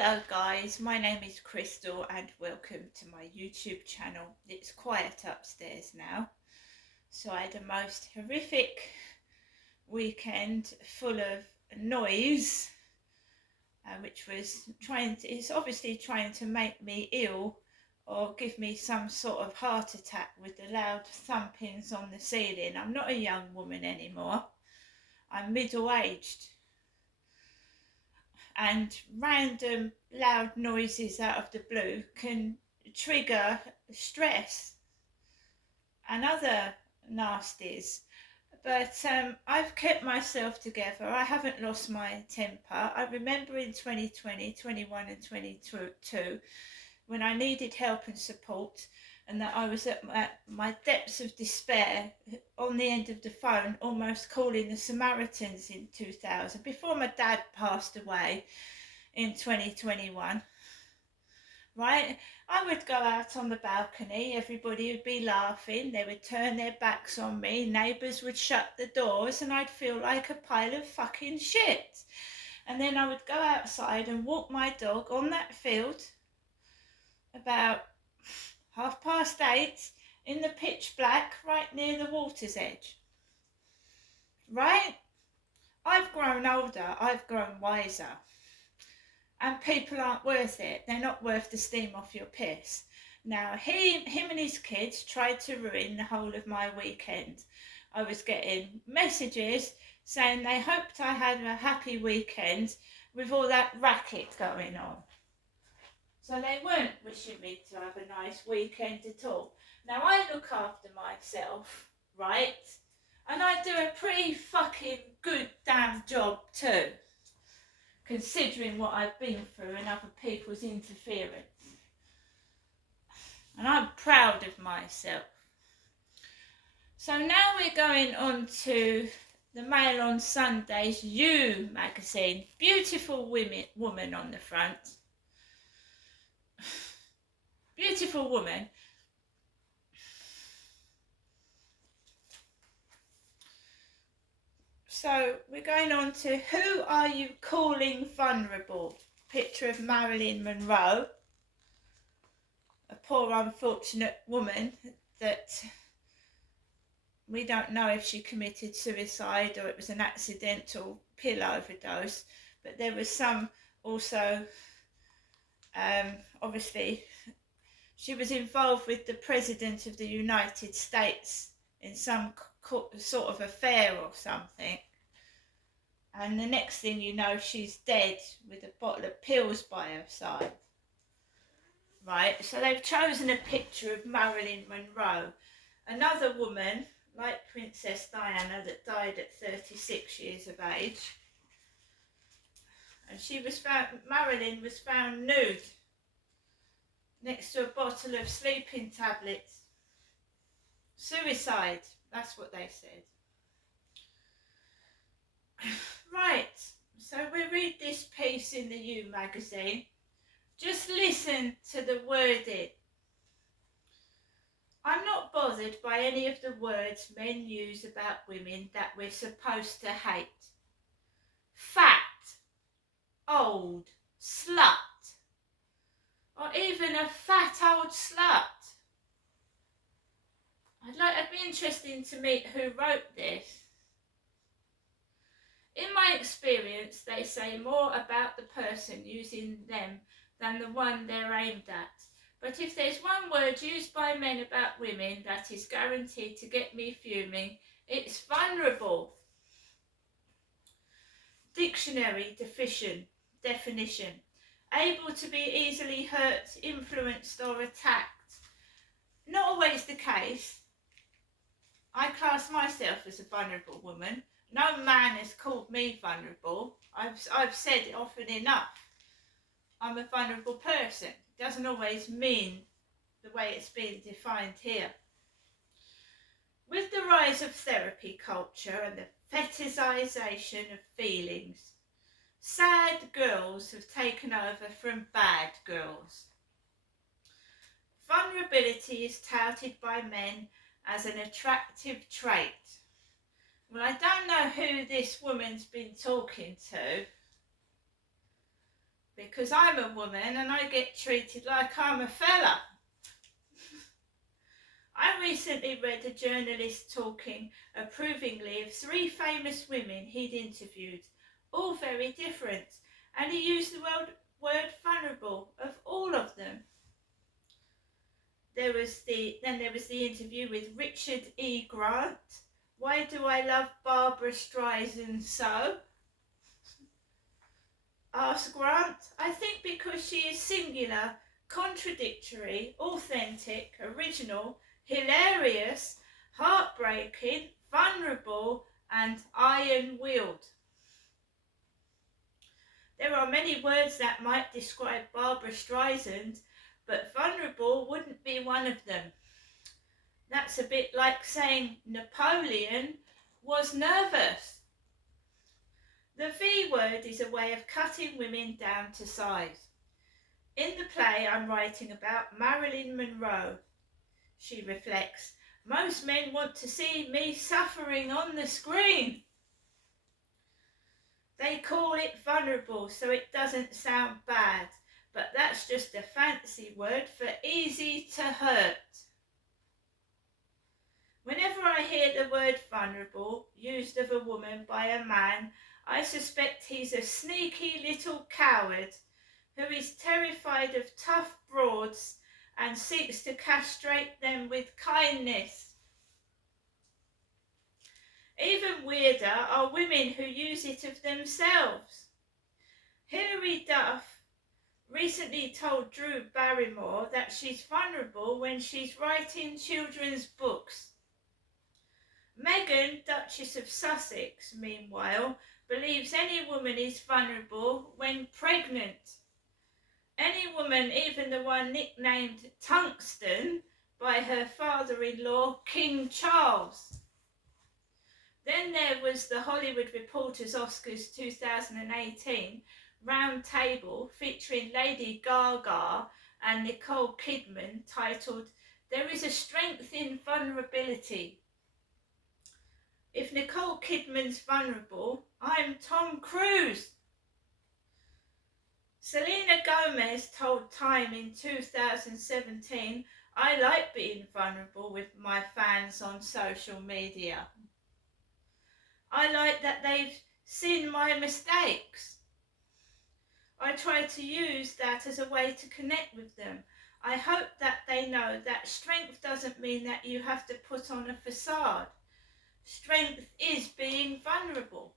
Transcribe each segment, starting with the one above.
Hello guys, my name is Crystal and welcome to my YouTube channel. It's quiet upstairs now. So I had a most horrific weekend full of noise, which was it's obviously trying to make me ill or give me some sort of heart attack with the loud thumpings on the ceiling. I'm not a young woman anymore. I'm middle-aged. And random loud noises out of the blue can trigger stress and other nasties. But I've kept myself together. I haven't lost my temper. I remember in 2020, 21 and 22 when I needed help and support, and that I was at my depths of despair on the end of the phone, almost calling the Samaritans in 2000, before my dad passed away in 2021. Right? I would go out on the balcony, everybody would be laughing, they would turn their backs on me, neighbours would shut the doors, and I'd feel like a pile of fucking shit. And then I would go outside and walk my dog on that field about 8:30 in the pitch black, right near the water's edge. Right? I've grown older, I've grown wiser. And people aren't worth it. They're not worth the steam off your piss. Now, him and his kids tried to ruin the whole of my weekend. I was getting messages saying they hoped I had a happy weekend with all that racket going on. So they weren't wishing me to have a nice weekend at all. Now, I look after myself, right? And I do a pretty fucking good damn job too, considering what I've been through and other people's interference. And I'm proud of myself. So now we're going on to the Mail on Sunday's You magazine. Beautiful woman on the front. Beautiful woman. So we're going on to Who Are You Calling Vulnerable? Picture of Marilyn Monroe, a poor unfortunate woman that we don't know if she committed suicide or it was an accidental pill overdose, but there was some also, obviously she was involved with the President of the United States in some sort of affair or something. And the next thing you know, she's dead with a bottle of pills by her side. Right, so they've chosen a picture of Marilyn Monroe, another woman like Princess Diana that died at 36 years of age. And Marilyn was found nude next to a bottle of sleeping tablets. Suicide, that's what they said. Right, so we read this piece in the You magazine. Just listen to the wording. I'm not bothered by any of the words men use about women that we're supposed to hate. Fat, old, slut, or even a fat old slut. It'd be interesting to meet who wrote this. In my experience, they say more about the person using them than the one they're aimed at. But if there's one word used by men about women that is guaranteed to get me fuming, it's vulnerable. Dictionary definition. Able to be easily hurt, influenced or attacked. Not always the case. I class myself as a vulnerable woman. No man has called me vulnerable. I've said it often enough. I'm a vulnerable person. It doesn't always mean the way it's been defined here. With the rise of therapy culture and the fetishization of feelings, sad girls have taken over from bad girls. Vulnerability is touted by men as an attractive trait. Well, I don't know who this woman's been talking to, because I'm a woman and I get treated like I'm a fella. I recently read a journalist talking approvingly of 3 famous women he'd interviewed, all very different, and he used the word vulnerable of all of them. Then there was the interview with Richard E. Grant. Why do I love Barbara Streisand so? Asked Grant. I think because she is singular, contradictory, authentic, original, hilarious, heartbreaking, vulnerable, and iron-willed. There are many words that might describe Barbara Streisand, but vulnerable wouldn't be one of them. That's a bit like saying Napoleon was nervous. The V word is a way of cutting women down to size. In the play I'm writing about Marilyn Monroe. She reflects, most men want to see me suffering on the screen. They call it vulnerable so it doesn't sound bad, but that's just a fancy word for easy to hurt. Whenever I hear the word vulnerable used of a woman by a man, I suspect he's a sneaky little coward who is terrified of tough broads and seeks to castrate them with kindness. Even weirder are women who use it of themselves. Hilary Duff recently told Drew Barrymore that she's vulnerable when she's writing children's books. Meghan, Duchess of Sussex, meanwhile, believes any woman is vulnerable when pregnant. Any woman, even the one nicknamed Tungsten by her father-in-law, King Charles. Then there was the Hollywood Reporter's Oscars 2018 round table featuring Lady Gaga and Nicole Kidman, titled, There is a Strength in Vulnerability. If Nicole Kidman's vulnerable, I'm Tom Cruise. Selena Gomez told Time in 2017, I like being vulnerable with my fans on social media. I like that they've seen my mistakes. I try to use that as a way to connect with them. I hope that they know that strength doesn't mean that you have to put on a facade. Strength is being vulnerable.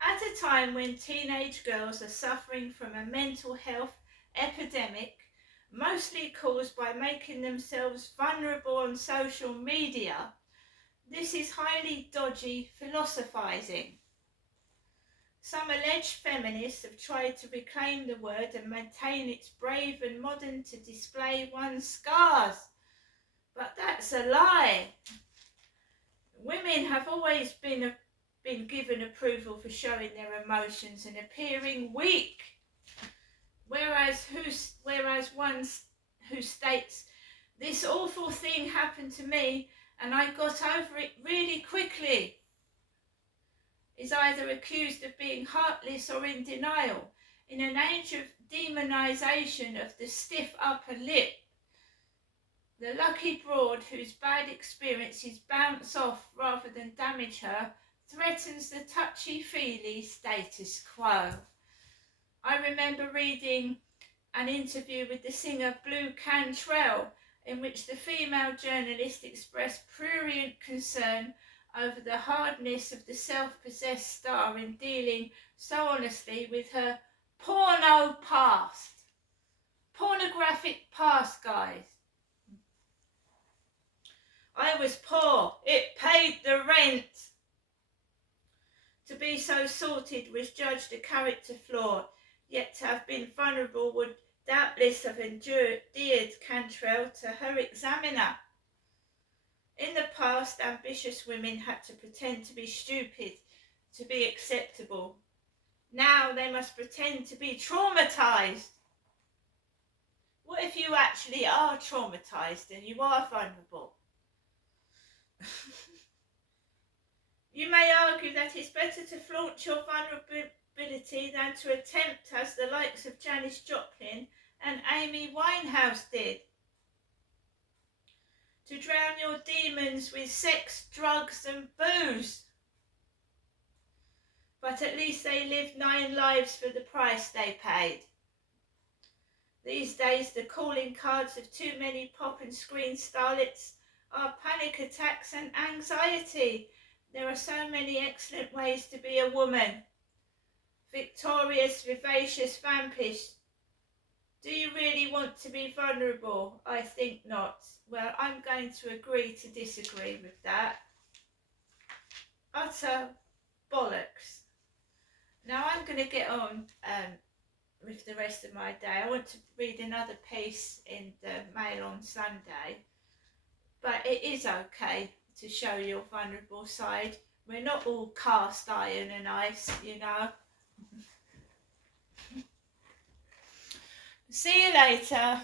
At a time when teenage girls are suffering from a mental health epidemic, mostly caused by making themselves vulnerable on social media, this is highly dodgy philosophizing. Some alleged feminists have tried to reclaim the word and maintain it's brave and modern to display one's scars. But that's a lie. Women have always been given approval for showing their emotions and appearing weak. Whereas one who states, this awful thing happened to me and I got over it really quickly, is either accused of being heartless or in denial. In an age of demonisation of the stiff upper lip, the lucky broad whose bad experiences bounce off rather than damage her threatens the touchy-feely status quo. I remember reading an interview with the singer Blue Cantrell in which the female journalist expressed prurient concern over the hardness of the self-possessed star in dealing so honestly with her porno past. Pornographic past, guys. I was poor. It paid the rent. To be so sorted was judged a character flaw, yet to have been vulnerable would doubtless have endeared Cantrell to her examiner. In the past, ambitious women had to pretend to be stupid to be acceptable. Now they must pretend to be traumatised. What if you actually are traumatised and you are vulnerable? You may argue that it's better to flaunt your than to attempt as the likes of Janis Joplin and Amy Winehouse did. To drown your demons with sex, drugs and booze. But at least they lived 9 lives for the price they paid. These days the calling cards of too many pop and screen starlets are panic attacks and anxiety. There are so many excellent ways to be a woman. Victorious, vivacious, vampish. Do you really want to be vulnerable? I think not. Well, I'm going to agree to disagree with that. Utter bollocks. Now I'm going to get on with the rest of my day. I want to read another piece in the Mail on Sunday. But it is okay to show your vulnerable side. We're not all cast iron and ice, you know. See you later.